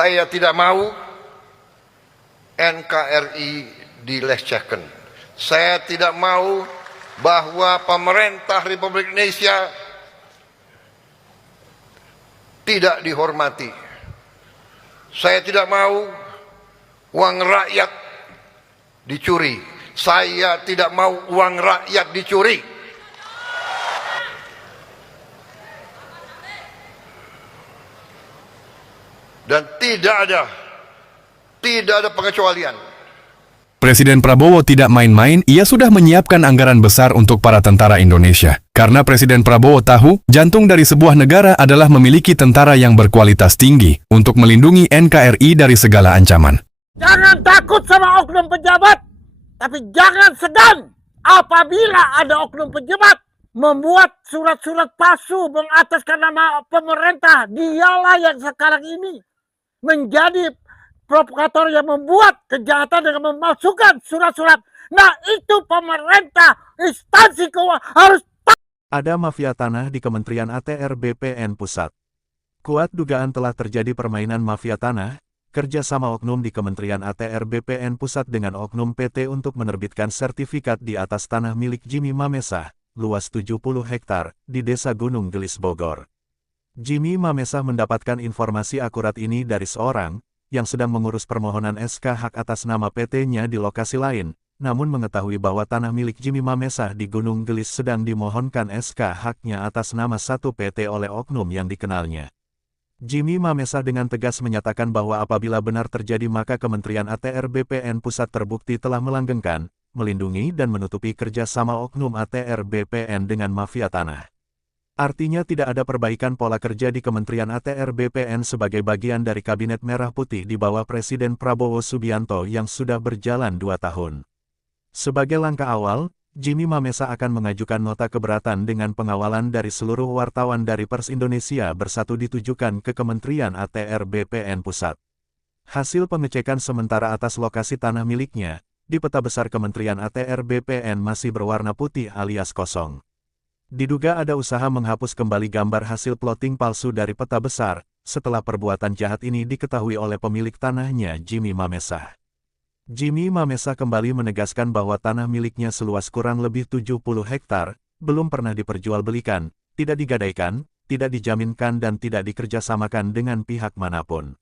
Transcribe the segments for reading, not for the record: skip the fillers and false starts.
Saya tidak mau NKRI dilecehkan. Saya tidak mau bahwa pemerintah Republik Indonesia tidak dihormati. Saya tidak mau uang rakyat dicuri. Saya tidak mau uang rakyat dicuri. Dan tidak ada pengecualian. Presiden Prabowo tidak main-main, ia sudah menyiapkan anggaran besar untuk para tentara Indonesia. Karena Presiden Prabowo tahu, jantung dari sebuah negara adalah memiliki tentara yang berkualitas tinggi untuk melindungi NKRI dari segala ancaman. Jangan takut sama oknum pejabat, tapi jangan segan apabila ada oknum pejabat membuat surat-surat palsu mengataskan nama pemerintah. Dialah yang sekarang ini menjadi provokator yang membuat kejahatan dengan memalsukan surat-surat. Nah, itu pemerintah, instansi keuangan harus. Ada mafia tanah di Kementerian ATR BPN Pusat. Kuat dugaan telah terjadi permainan mafia tanah, kerjasama oknum di Kementerian ATR BPN Pusat dengan oknum PT untuk menerbitkan sertifikat di atas tanah milik Jimmy Mamesa, luas 70 hektar, di Desa Gunung Gelis, Bogor. Jimmy Mamesa mendapatkan informasi akurat ini dari seorang yang sedang mengurus permohonan SK hak atas nama PT-nya di lokasi lain, namun mengetahui bahwa tanah milik Jimmy Mamesa di Gunung Gelis sedang dimohonkan SK haknya atas nama satu PT oleh oknum yang dikenalnya. Jimmy Mamesa dengan tegas menyatakan bahwa apabila benar terjadi maka Kementerian ATR BPN Pusat terbukti telah melanggengkan, melindungi dan menutupi kerjasama oknum ATR BPN dengan mafia tanah. Artinya tidak ada perbaikan pola kerja di Kementerian ATR BPN sebagai bagian dari Kabinet Merah Putih di bawah Presiden Prabowo Subianto yang sudah berjalan 2 tahun. Sebagai langkah awal, Jimmy Mamesa akan mengajukan nota keberatan dengan pengawalan dari seluruh wartawan dari Pers Indonesia Bersatu ditujukan ke Kementerian ATR BPN Pusat. Hasil pengecekan sementara atas lokasi tanah miliknya, di peta besar Kementerian ATR BPN masih berwarna putih alias kosong. Diduga ada usaha menghapus kembali gambar hasil plotting palsu dari peta besar, setelah perbuatan jahat ini diketahui oleh pemilik tanahnya Jimmy Mamesa. Jimmy Mamesa kembali menegaskan bahwa tanah miliknya seluas kurang lebih 70 hektar, belum pernah diperjualbelikan, tidak digadaikan, tidak dijaminkan dan tidak dikerjasamakan dengan pihak manapun.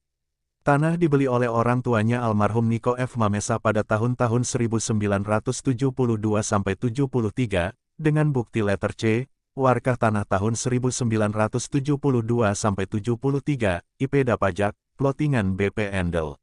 Tanah dibeli oleh orang tuanya almarhum Niko F. Mamesa pada tahun-tahun 1972-73, dengan bukti letter C, warkah tanah tahun 1972-73, IPda pajak, plottingan BPN Del.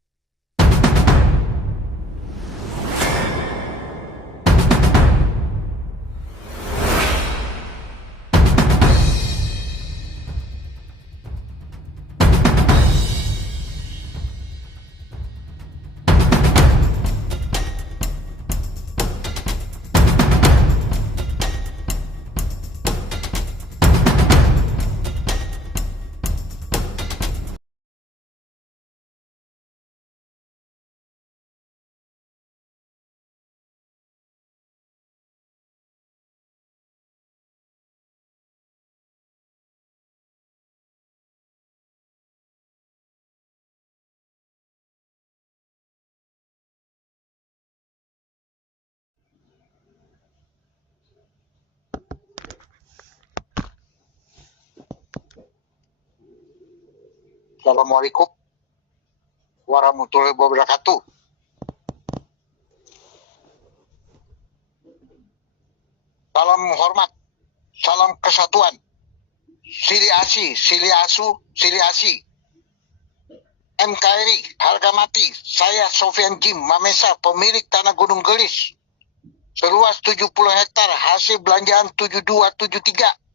Assalamualaikum warahmatullahi wabarakatuh. Salam hormat, salam kesatuan. Sili Asi, Sili Asu, Sili Asi. NKRI, harga mati. Saya Sofian Jim Mamesa, pemilik tanah Gunung Gelis. Seluas 70 hektar, hasil belanjaan 7273.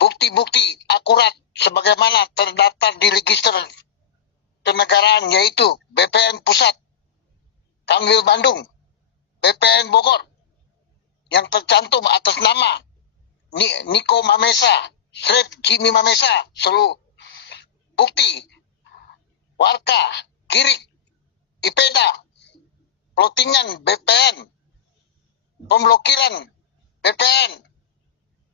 Bukti-bukti akurat sebagaimana terdaftar di register kenegaraan yaitu BPN Pusat, Kanwil Bandung, BPN Bogor, yang tercantum atas nama Niko Mamesa, Srep Jimmy Mamesa, seluruh bukti, warka, kirik, IPda, plottingan BPN, pemblokiran BPN,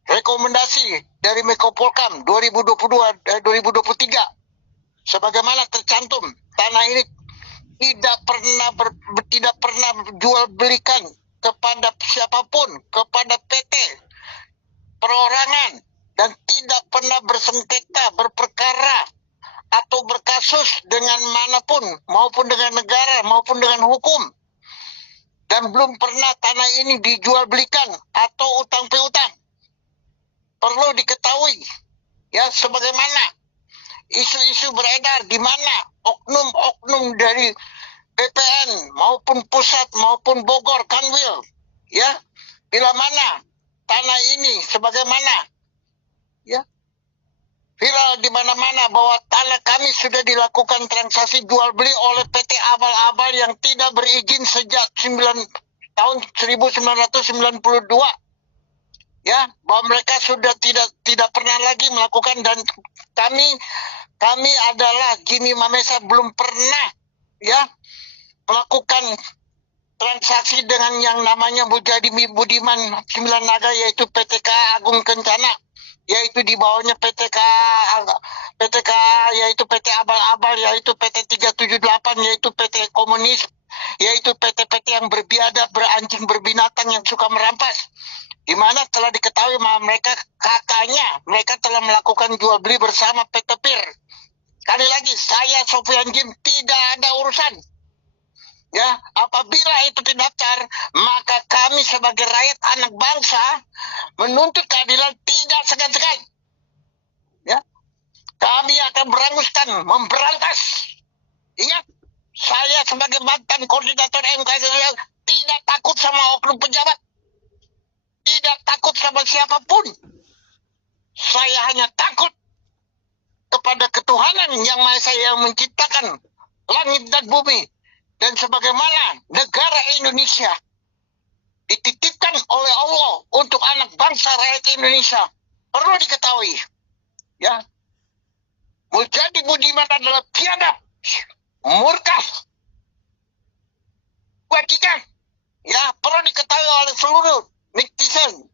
rekomendasi dari Menko Polhukam 2023, sebagaimana tercantum, tanah ini tidak pernah jual belikan kepada siapapun, kepada PT, perorangan, dan tidak pernah bersengketa, berperkara, atau berkasus dengan manapun, maupun dengan negara, maupun dengan hukum. Dan belum pernah tanah ini dijual belikan atau utang piutang. Perlu diketahui, ya, sebagaimana isu-isu beredar di mana oknum-oknum dari BPN maupun pusat maupun Bogor Kanwil, ya, bila mana tanah ini sebagaimana, ya, viral di mana-mana bahwa tanah kami sudah dilakukan transaksi jual beli oleh PT abal-abal yang tidak berizin sejak tahun 1992. Ya, bahwa mereka sudah tidak pernah lagi melakukan, dan kami adalah Jimmy Mamesa belum pernah, ya, melakukan transaksi dengan yang namanya Bujadi Budiman 9 Naga, yaitu PTK Agung Kencana, yaitu di bawahnya PTK yaitu PT Abal-Abal, yaitu PT 378, yaitu PT Komunis, yaitu PT-PT yang berbiadab, berancing, berbinatang, yang suka merampas. Di mana telah diketahui bahwa mereka telah melakukan jual beli bersama PT PIR. Sekali lagi, saya Sofian Jim tidak ada urusan. Ya, apabila itu terdaftar, maka kami sebagai rakyat anak bangsa menuntut keadilan tidak segan-segan. Ya, kami akan beranguskan, memberantas. Ingat, saya sebagai mantan koordinator MK tidak takut sama oknum pejabat, tidak takut sama siapapun. Saya hanya takut kepada ketuhanan yang Maha Esa yang menciptakan langit dan bumi. Dan sebagaimana negara Indonesia dititipkan oleh Allah untuk anak bangsa rakyat Indonesia, perlu diketahui, ya, Bujadi Budiman adalah biadab, murka, bajingan, ya, perlu diketahui oleh seluruh netizen,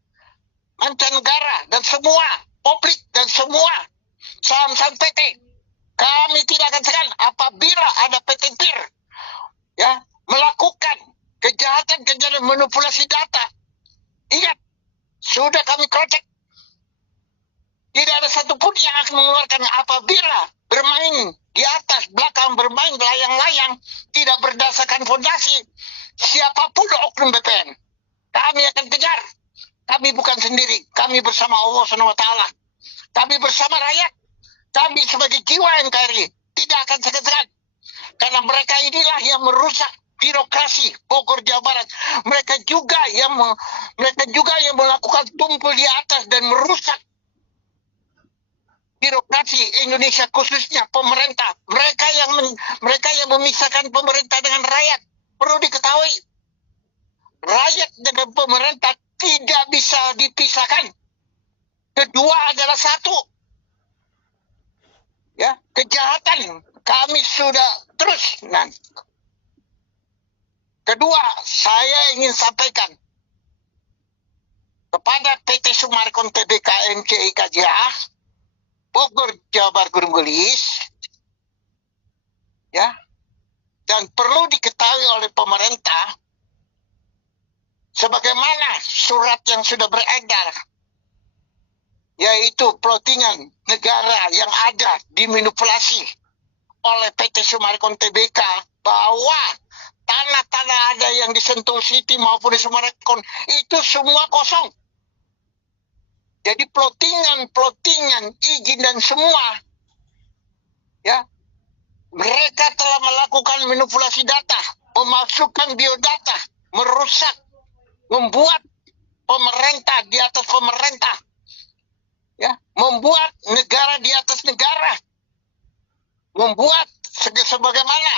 mancanegara, dan semua publik, dan semua saham-saham PT. Kami tidak akan segan apabila ada PT PIR, ya, melakukan kejahatan manipulasi data. Ingat, sudah kami krocek. Tidak ada satupun yang akan mengeluarkan apabila bermain di atas belakang, bermain layang-layang, tidak berdasarkan fondasi. Siapapun oknum BPN, kami akan kejar. Kami bukan sendiri, kami bersama Allah SWT. Kami bersama rakyat. Kami sebagai jiwa NKRI tidak akan segan-segan. Karena mereka inilah yang merusak birokrasi Bogor, Jawa Barat. Mereka juga yang melakukan tumpul di atas dan merusak birokrasi Indonesia, khususnya pemerintah. Mereka yang memisahkan pemerintah dengan rakyat. Perlu diketahui, rakyat dengan pemerintah tidak bisa dipisahkan. Kedua adalah satu. Ya, kejahatan kami sudah terus. Nah, kedua, saya ingin sampaikan kepada PT Sumarkon Tbk MCI KJA Bogor, Jawa Barat, Gunung Gelis, ya, dan perlu diketahui oleh pemerintah sebagaimana surat yang sudah beredar, yaitu plottingan negara yang ada dimanipulasi oleh PT Sumarkon Tbk, bahwa tanah-tanah ada yang di Sentul City maupun di Sumarkon itu semua kosong. Jadi plottingan, izin dan semua, ya, mereka telah melakukan manipulasi data, memasukkan biodata, merusak, membuat pemerintah di atas pemerintah, ya, membuat negara di atas negara, membuat sebagaimana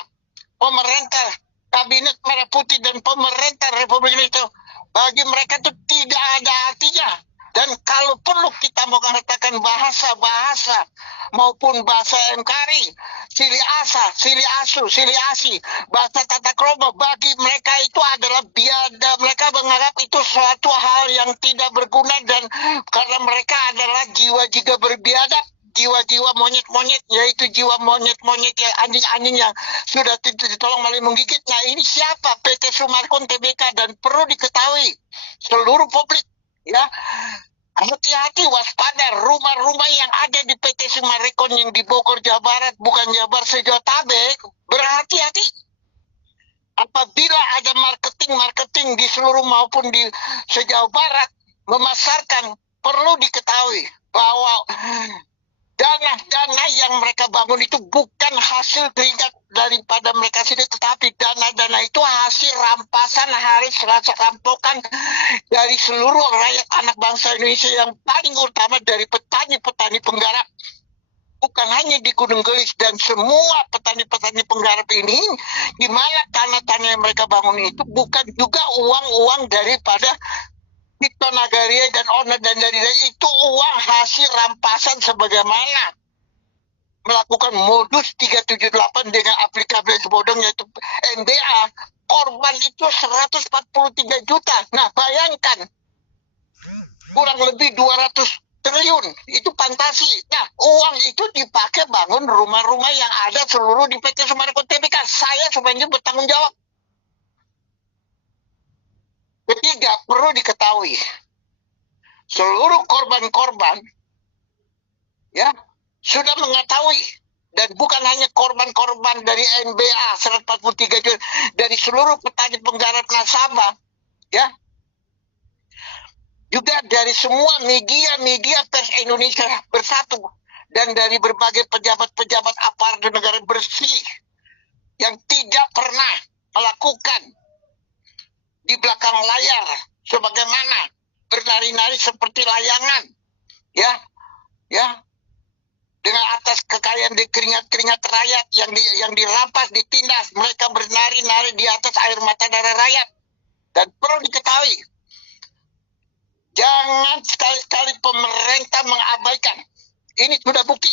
pemerintah kabinet merah putih dan pemerintah Republik Indonesia bagi mereka itu tidak ada artinya. Dan kalau perlu kita mau mengatakan bahasa-bahasa maupun bahasa MKRI, sili asa, sili asu, sili asi, bahasa tata kroma, bagi mereka itu adalah biadab. Mereka menganggap itu suatu hal yang tidak berguna, dan karena mereka adalah jiwa-jiwa berbiadab, jiwa-jiwa monyet-monyet, yaitu jiwa monyet-monyet yang anjing-anjing yang sudah ditolong maling menggigit. Nah, ini siapa? PT Sumarkon Tbk, dan perlu diketahui seluruh publik, ya. Hati-hati, waspada, rumah-rumah yang ada di PT Sumarkon yang di Bogor, Jawa Barat, bukan Jabar, sejabodetabek, berhati-hati. Apabila ada marketing di seluruh maupun di sejauh barat memasarkan, perlu diketahui bahwa dana-dana yang mereka bangun itu bukan hasil keringat daripada mereka sendiri, tetapi dana-dana itu hasil rampasan, rampokan dari seluruh rakyat anak bangsa Indonesia, yang paling utama dari petani-petani penggarap. Bukan hanya di Gunung Gelis, dan semua petani-petani penggarap ini, di mana tanah-tanah yang mereka bangun itu bukan juga uang-uang daripada Tito Nagaria dan owner, dan dari itu uang hasil rampasan sebagaimana melakukan modus 378 dengan aplikasi bodong yaitu MBA. Korban itu 143 juta. Nah, bayangkan kurang lebih 200 triliun, itu fantasi. Nah, uang itu dipakai bangun rumah-rumah yang ada seluruh di PT Sumarkon Tbk. Saya sebenarnya bertanggung jawab. Ketiga, perlu diketahui seluruh korban-korban, ya, sudah mengetahui, dan bukan hanya korban-korban dari MBA 143 juta, dari seluruh petani penggarap nasabah, ya, juga dari semua media pers Indonesia bersatu, dan dari berbagai pejabat-pejabat aparatur negara bersih yang tidak pernah melakukan di belakang layar sebagaimana bernari-nari seperti layangan, ya, dengan atas kekayaan di keringat-keringat rakyat yang dirampas, ditindas. Mereka bernari-nari di atas air mata darah rakyat. Dan perlu diketahui, jangan sekali-kali pemerintah mengabaikan. Ini sudah bukti.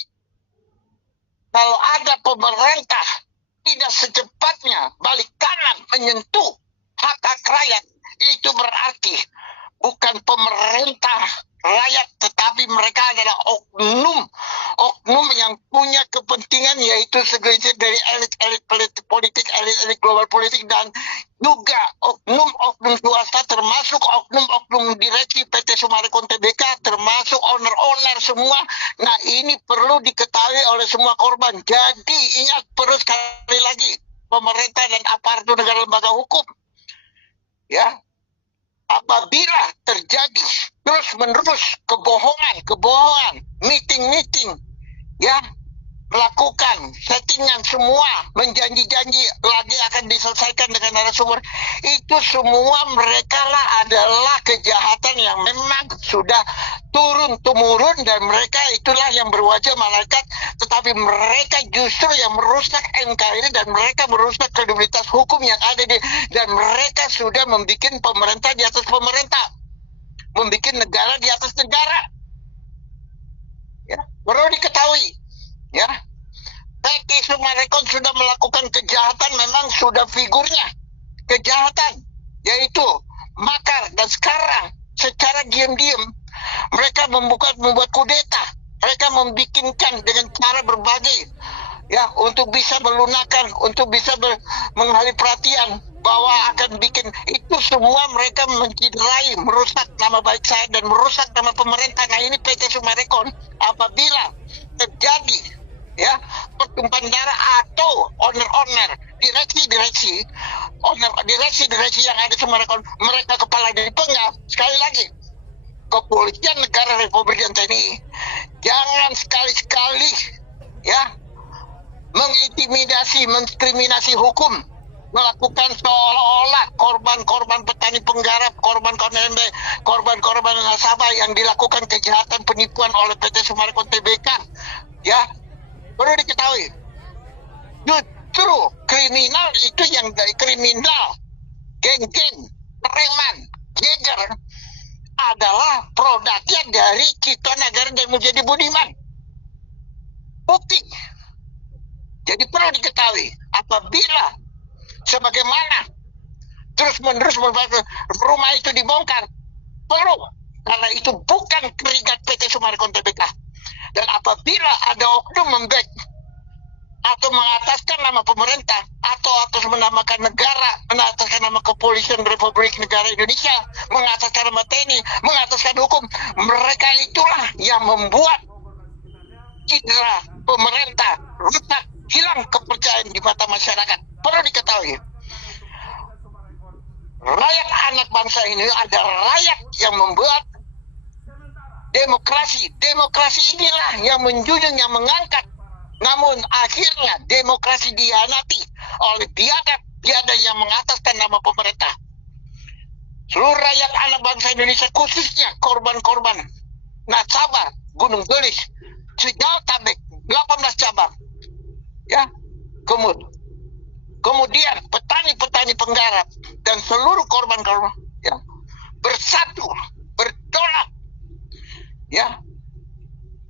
Kalau ada pemerintah tidak secepatnya balik kanan menyentuh hak-hak rakyat, itu berarti bukan pemerintah rakyat, tetapi mereka adalah oknum yang punya kepentingan, yaitu segelintir dari elit politik, elit global politik, dan juga oknum swasta, termasuk oknum direksi PT Sumarkon Tbk, termasuk owner semua. Nah, ini perlu diketahui oleh semua korban. Jadi ingat, perlu sekali lagi, pemerintah dan aparatur negara lembaga hukum, ya, apabila terjadi terus-menerus kebohongan, meeting, ya, melakukan settingan semua, menjanji-janji lagi akan diselesaikan dengan narasumber, itu semua mereka lah adalah kejahatan yang memang sudah turun-temurun, dan mereka itulah yang berwajah malaikat, tetapi mereka justru yang merusak NKRI, dan mereka merusak kredibilitas hukum yang ada dan mereka sudah membuat pemerintah di atas pemerintah, membuat negara di atas negara. Ya, perlu diketahui, ya, PT Sumarkon sudah melakukan kejahatan, memang sudah figurnya kejahatan, yaitu makar, dan sekarang secara diam-diam mereka membuat kudeta. Mereka membikinkan dengan cara berbagai, ya, untuk bisa melunakkan, untuk bisa mengalih perhatian bahwa akan bikin itu semua. Mereka menciderai, merusak nama baik saya dan merusak nama pemerintah. Nah, ini PT Sumarkon. Apabila terjadi, ya, pertumpahan darah atau owner direksi yang ada di Sumarkon, mereka kepala dipenggal. Sekali lagi, Kepolisian Negara Republik Indonesia TNI, jangan sekali-sekali, ya, mengintimidasi, mendiskriminasi hukum, melakukan seolah-olah korban-korban petani penggarap, korban-korban nasabah yang dilakukan kejahatan penipuan oleh PT Sumarkon Tbk, ya, perlu diketahui, justru kriminal itu yang dari kriminal, geng-geng, preman, jeger, adalah produknya dari Cipta Nagara dan Mujadi Budiman. Bukti. Jadi perlu diketahui, apabila sebagaimana terus-menerus rumah itu dibongkar, perlu, karena itu bukan keringat PT Sumarkon Tbk. Dan apabila ada oknum memback atau mengataskan nama pemerintah atau atas menamakan negara, mengataskan nama kepolisian Republik Negara Indonesia, mengataskan nama TNI, mengataskan hukum, mereka itulah yang membuat citra pemerintah rusak, hilang kepercayaan di mata masyarakat. Perlu diketahui, rakyat anak bangsa ini adalah rakyat yang membuat demokrasi. Demokrasi inilah yang menjunjung, yang mengangkat. Namun akhirnya demokrasi dihianati oleh biadab yang mengataskan nama pemerintah. Seluruh rakyat anak bangsa Indonesia, khususnya korban-korban nasabah Gunung Gelis, Sejatabek, 18 cabang, ya, kemudian petani-petani penggarap dan seluruh korban-korban, ya, bersatu, bertolak, ya,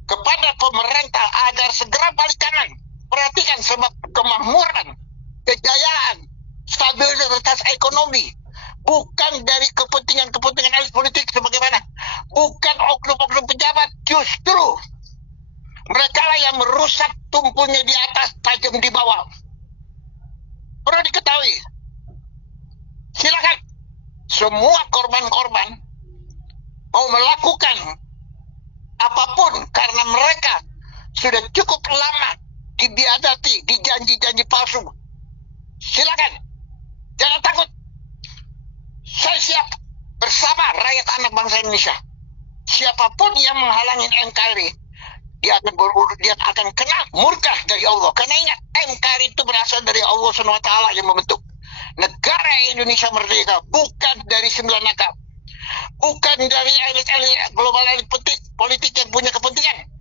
kepada pemerintah agar segera balik kanan. Perhatikan, sebab kemakmuran, kejayaan, stabilitas ekonomi bukan dari kepentingan elit politik sebagaimana, bukan oknum-oknum pejabat, justru mereka lah yang merusak, tumpunya di atas, tajam di bawah. Perlu diketahui, silakan semua korban-korban mau melakukan apapun karena mereka sudah cukup lama dibiadati, dijanji-janji palsu. Silakan, jangan takut. Saya siap bersama rakyat anak bangsa Indonesia. Siapapun yang menghalangi NKRI, dia akan kena murka dari Allah. Karena ingat, NKRI itu berasal dari Allah SWT yang membentuk. Negara Indonesia merdeka bukan dari 9 nakal, bukan dari elit-elit global, elit politik yang punya kepentingan,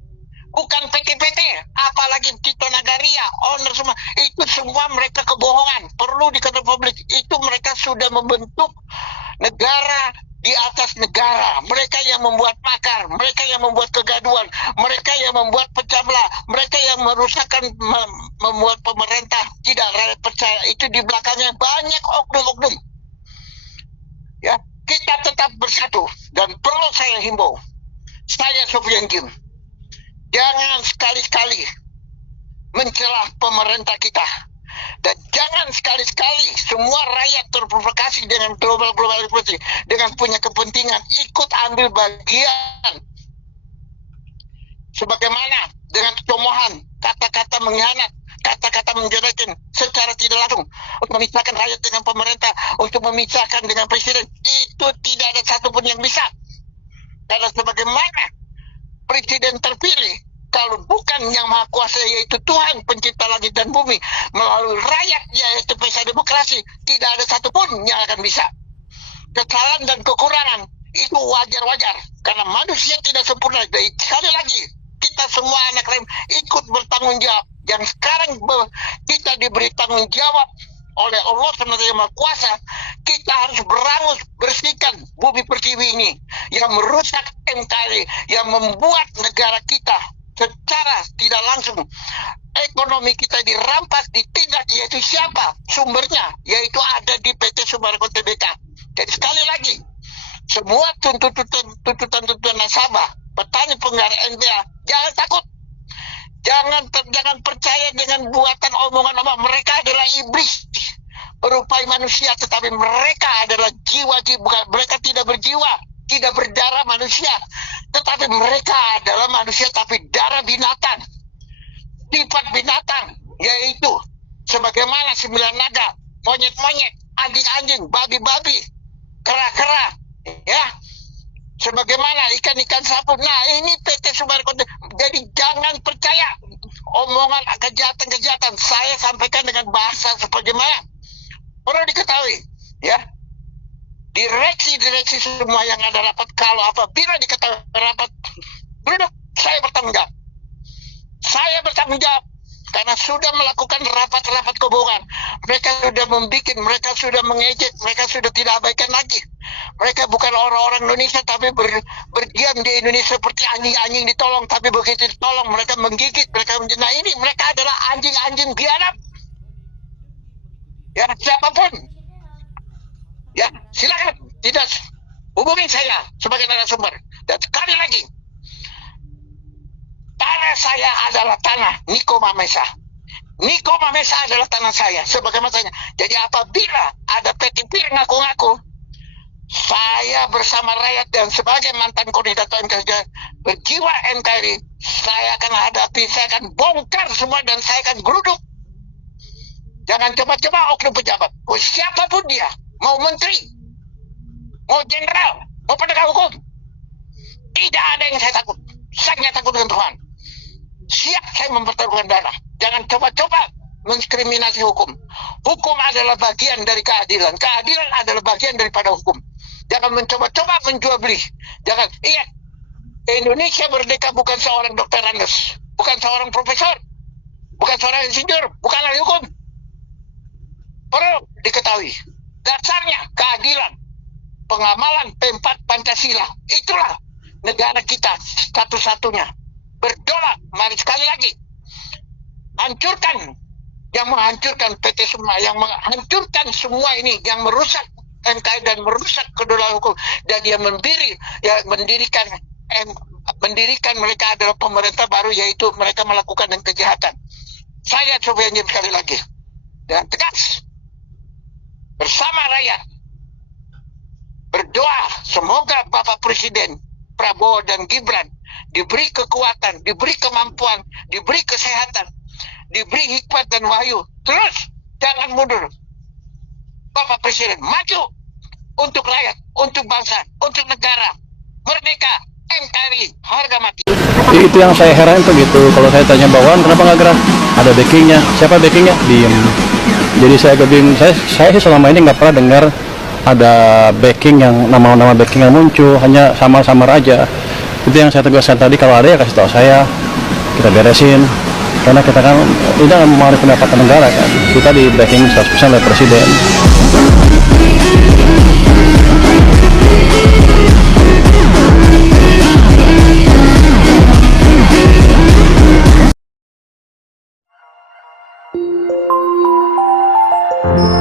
bukan PT-PT, apalagi Tito Nagaria, owner semua. Itu semua mereka kebohongan. Perlu diketahui publik, itu mereka sudah membentuk negara di atas negara. Mereka yang membuat makar, mereka yang membuat kegaduhan, mereka yang membuat pecah belah, mereka yang merusakkan, membuat pemerintah tidak percaya. Itu di belakangnya banyak oknum-oknum. Ya, kita tetap bersatu. Dan perlu saya himbau, saya Sofyan Jim, jangan sekali-kali mencelah pemerintah kita. Dan jangan sekali-sekali semua rakyat terprovokasi dengan global politik, dengan punya kepentingan, ikut ambil bagian. Sebagaimana dengan kecomoohan, kata-kata mengkhianat, kata-kata menjelekan secara tidak langsung untuk memisahkan rakyat dengan pemerintah, untuk memisahkan dengan presiden, itu tidak ada satupun yang bisa. Karena sebagaimana presiden terpilih, kalau bukan yang maha kuasa yaitu Tuhan pencipta langit dan bumi, melalui rakyat yaitu pesta demokrasi, tidak ada satupun yang akan bisa. Kesalahan dan kekurangan itu wajar-wajar, karena manusia tidak sempurna. Dan sekali lagi, kita semua anak rem ikut bertanggung jawab. Yang sekarang kita diberi tanggung jawab oleh Allah Yang Maha Kuasa, kita harus berangus bersihkan bumi pertiwi ini yang merusak NKRI, yang membuat negara kita secara tidak langsung ekonomi kita dirampas, ditindak. Yaitu siapa sumbernya? Yaitu ada di PT Sumberko Tbk. Jadi sekali lagi, semua tuntutan nasabah, petani, penggarap NBA, jangan takut. Jangan percaya dengan buatan omongan-omongan. Mereka adalah iblis berupai manusia, tetapi mereka adalah jiwa-jiwa. Mereka tidak berjiwa, tidak berdarah manusia, tetapi mereka adalah manusia tapi darah binatang, sifat binatang, yaitu sebagaimana 9 naga, monyet-monyet, anjing-anjing, babi-babi, kera-kera, ya, sebagaimana ikan-ikan sapu. Nah, ini PT Sumberko. Jadi jangan percaya omongan kejahatan-kejahatan. Saya sampaikan dengan bahasa sebagaimana perlu diketahui, ya. Direksi semua yang ada rapat, kalau apabila diketahui rapat duduk, saya bertanggung jawab. Saya bertanggung jawab karena sudah melakukan rapat-rapat kebohongan. Mereka sudah membuat, mereka sudah mengejek, mereka sudah tidak abaikan lagi. Mereka bukan orang-orang Indonesia, tapi berdiam di Indonesia seperti anjing-anjing ditolong, tapi begitu ditolong mereka menggigit, nah ini mereka adalah anjing-anjing biadab. Ya, siapapun, ya silakan, tidak hubungi saya sebagai narasumber. Dan sekali lagi, tanah saya adalah tanah Niko Mamesa. Niko Mamesa adalah tanah saya sebagai masanya. Jadi apabila ada petir ngaku-ngaku, saya bersama rakyat dan sebagai mantan koordinator NKRI berjiwa NKRI, saya akan hadapi, saya akan bongkar semua dan saya akan geruduk. Jangan coba-coba oknum pejabat, siapapun dia, mau menteri, mau jenderal, mau penegak hukum, tidak ada yang saya takut. Saya hanya takut dengan Tuhan. Siap saya mempertaruhkan darah. Jangan coba-coba mendiskriminasi hukum. Hukum adalah bagian dari keadilan. Keadilan adalah bagian daripada hukum. Jangan mencoba-coba menjual beli. Jangan. Iya, Indonesia merdeka bukan seorang dokter Andes, bukan seorang profesor, bukan seorang insinyur, bukan ahli hukum. Perlu diketahui. Dasarnya keadilan, pengamalan P4 Pancasila. Itulah negara kita satu-satunya. Berdoa, mari sekali lagi. Hancurkan yang menghancurkan PT semua, yang menghancurkan semua ini, yang merusak NKRI dan merusak kedaulatan hukum, dan dia mendirikan mereka adalah pemerintah baru, yaitu mereka melakukan dengan kejahatan. Saya coba ingin sekali lagi dan tegas bersama rakyat berdoa semoga Bapak Presiden Prabowo dan Gibran diberi kekuatan, diberi kemampuan, diberi kesehatan, diberi hikmat dan wahyu. Terus jangan mundur. Bapak Presiden maju untuk rakyat, untuk bangsa, untuk negara. Merdeka, NKRI, harga mati. Itu yang saya heran tuh gitu. Kalau saya tanya bawaan kenapa nggak gerak? Ada backingnya. Siapa backingnya? Diem. Jadi saya agak bingung. Saya sih selama ini nggak pernah dengar ada backing yang nama-nama backing yang muncul. Hanya samar-samar aja. Itu yang saya tegaskan tadi, kalau ada ya kasih tahu saya, kita beresin. Karena kita kan tidak mempengaruhi pendapatan negara kan. Kita di backing 100% oleh Presiden. Thank you.